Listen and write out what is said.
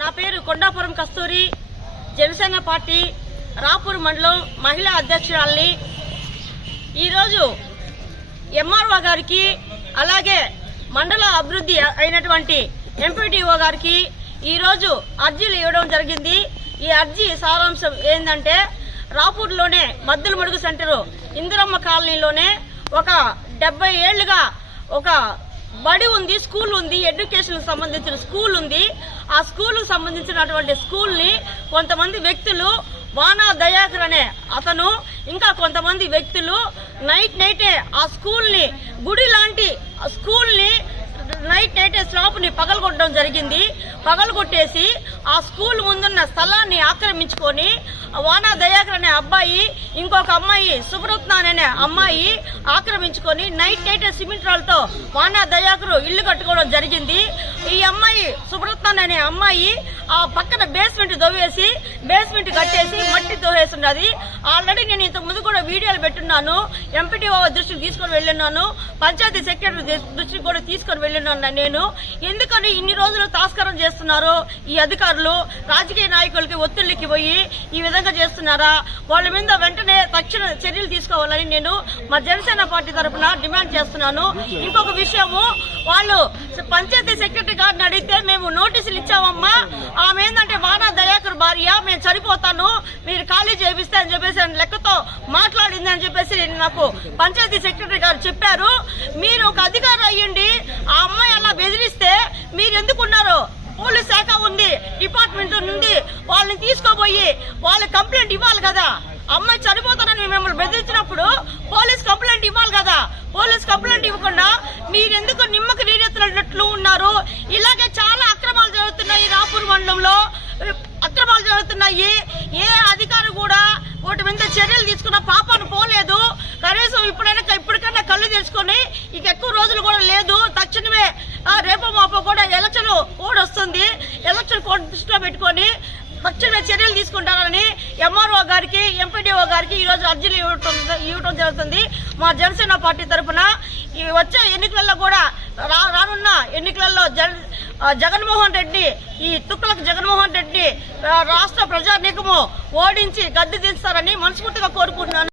నా పేరు కొండాపురం కస్తూరి. జనసేన పార్టీ రాపూర్ మండలం మహిళా అధ్యక్షురాల్ని. ఈరోజు ఎంఆర్ఓ గారికి అలాగే మండల అభివృద్ధి అయినటువంటి ఎంపీటీఓ గారికి ఈరోజు అర్జీలు ఇవ్వడం జరిగింది. ఈ అర్జీ సారాంశం ఏంటంటే రాపూర్లోనే మద్దుల మడుగు సెంటరు ఇందిరమ్మ కాలనీలోనే ఒక డెబ్బై ఏళ్ళుగా ఒక బడి ఉంది స్కూల్ ఉంది ఎడ్యుకేషన్ సంబంధించిన స్కూల్ ఉంది. ఆ స్కూల్ సంబంధించినటువంటి స్కూల్ని కొంతమంది వ్యక్తులు వానా దయాకర్ అనే అతను ఇంకా కొంతమంది వ్యక్తులు నైట్ నైటే ఆ స్కూల్ని గుడి లాంటి స్కూల్ని నైట్ నైటే స్లాబ్ని పగలగొట్టడం జరిగింది. పగలగొట్టేసి ఆ స్కూల్ ముందున్న స్థలాన్ని ఆక్రమించుకొని వానా దయాకర్ అనే అబ్బాయి ఇంకొక అమ్మాయి సుబ్రత్న అనే అమ్మాయి ఆక్రమించుకొని నైట్ నైట్ సిమెంట్ రాళ్ళతో వానా దయాకరు ఇల్లు కట్టుకోవడం జరిగింది. ఈ అమ్మాయి సుబ్రత్న అనే అమ్మాయి ఆ పక్కన బేస్మెంట్ దవ్వేసి బేస్మెంట్ కట్టేసి మట్టి తోసేస్తున్నది ఆల్రెడీ నేను ఇంతకు ముందు కూడా వీడియోలు పెట్టున్నాను. ఎంపీటీఓ దృష్టికి తీసుకొని వెళ్ళున్నాను. పంచాయతీ సెక్రటరీ దృష్టికి కూడా తీసుకొని వెళ్ళున్నాను నేను. ఎందుకని ఇన్ని రోజులు తాస్కరం చేస్తున్నారు ఈ అధికారులు? రాజకీయ నాయకులకి ఒత్తిళ్ళకి పోయి ఈ విధంగా చేస్తున్నారా? వాళ్ళ మీద వెంటనే తక్షణ చర్యలు తీసుకోవాలని నేను మా జనసేన పార్టీ తరఫున డిమాండ్ చేస్తున్నాను. ఇంకొక విషయము వాళ్ళు పంచాయతీ సెక్రటరీగా చనిపోతాను మీరు ఖాళీ చేపిస్తే అని చెప్పేసి లెక్కతో మాట్లాడింది అని చెప్పేసి నాకు పంచాయతీ సెక్రటరీ గారు చెప్పారు. మీరు ఒక అధికారి అయ్యండి. ఆ అమ్మాయి అలా బెదిరిస్తే మీరు ఎందుకున్నారు? పోలీస్ శాఖ ఉంది డిపార్ట్మెంట్ ఉంది వాళ్ళని తీసుకోబోయి వాళ్ళ కంప్లైంట్ ఇవ్వాలి కదా. అమ్మాయి చనిపోతానని మిమ్మల్ని బెదిరించినప్పుడు పోలీస్ కంప్లైంట్ ఇవ్వాలి కదా. పోలీస్ కంప్లైంట్ ఇవ్వకుండా మీరెందుకు నిమ్మకు నీరెత్తినట్లు ఉన్నారు? ఉన్నాయి. ఏ అధికారి కూడా వాటి మీద చర్యలు తీసుకున్న పాపను పోలేదు. కనీసం ఇప్పుడైనా ఇప్పటికైనా కళ్ళు తెచ్చుకొని ఇక ఎక్కువ రోజులు కూడా లేదు. తక్షణమే ఆ, రేపో మాపో కూడా ఎలక్షన్ కోడ్ వస్తుంది. ఎలక్షన్ కోడ్ దృష్టిలో పెట్టుకొని తక్షణమే చర్యలు తీసుకుంటారని ఎంఆర్ఓ గారికి ఎంపీడీఓ గారికి ఈ రోజు అర్జీలు ఇవ్వటం ఇవ్వటం జరుగుతుంది. మా జనసేన పార్టీ తరఫున ఈ వచ్చే ఎన్నికలలో కూడా రా రానున్న ఎన్నికలలో జన్ జగన్మోహన్ రెడ్డి ఈ తుక్కలకు జగన్మోహన్ రెడ్డి రాష్ట్ర ప్రజానీకము ఓడించి గద్దె దిస్తారని మనస్ఫూర్తిగా కోరుకుంటున్నాను.